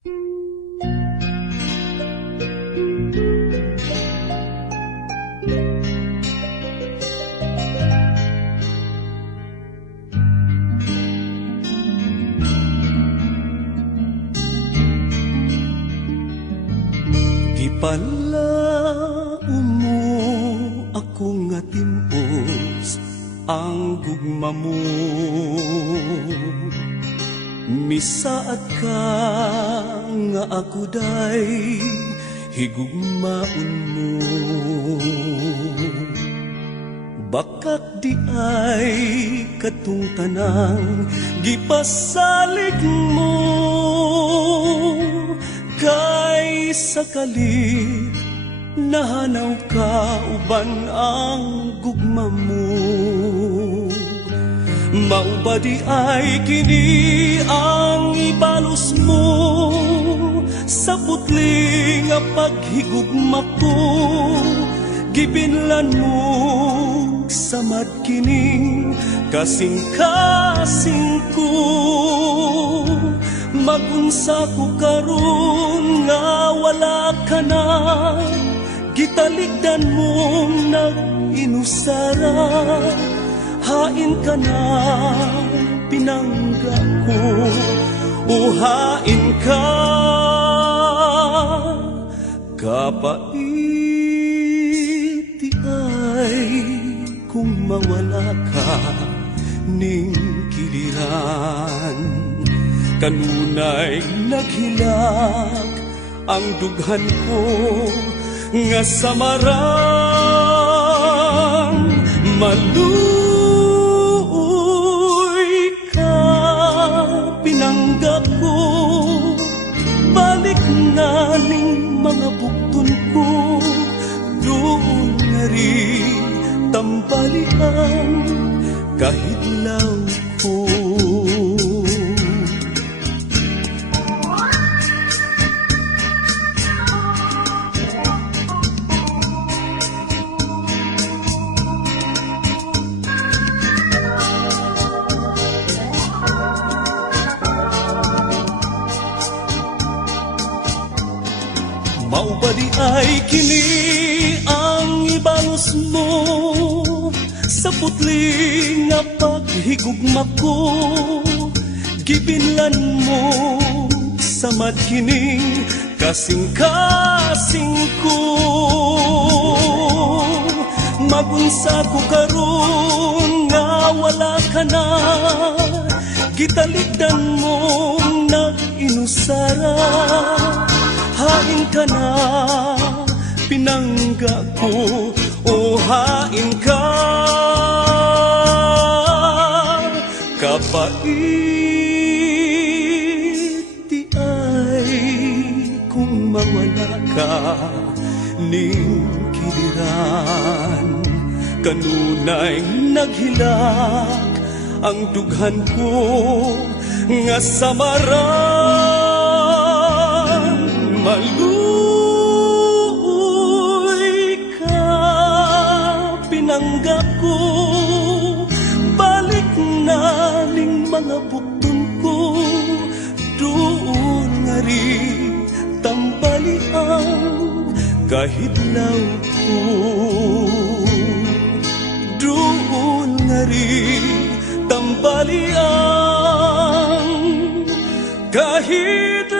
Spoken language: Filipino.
Ipalaom mo ako nga timpos ang gugma mo. Misaad ka nga ako day higugmaon mo. Bakak di ay katong tanang gipasalig mo. Kay sakali nahanaw ka uban ang gugma mo. Mao di ay kini ang ibalos mo sa putli nga paghigugma ko. Gibinlan mo sa madkining kasing-kasing ko. Magunsa ko karon nga wala ka na, gitaligdan mong nag-inusara. Hain ka na, pinangga ko, uhain ka. Kapait ay kung mawala ka ning kiliran. Kanunay naghilak ang dughan ko nga samarang maluoy ka. Pinanggap ko balik na ning mga bukton ko. Doon na rin tambalian kahidlaw ko. Mao ba di ay kini ang ibalos mo sa putli nga paghigugma ko. Gibinlan mo sa madkining kasing-kasing ko. Magunsa ko karon nga wala ka na, gitaligdan mong nag-inusara. Hain ka na, pinangga ko, uhain ka. Kapait di ay kung mawala ka ning kiliran. Kanunay naghilak ang dughan ko nga samaran. Maluoy ka, pinanggap ko balik na ning mga bukton ko. Doon nga rin tambalian kahidlaw ko. Doon nga rin tambalian kahidlaw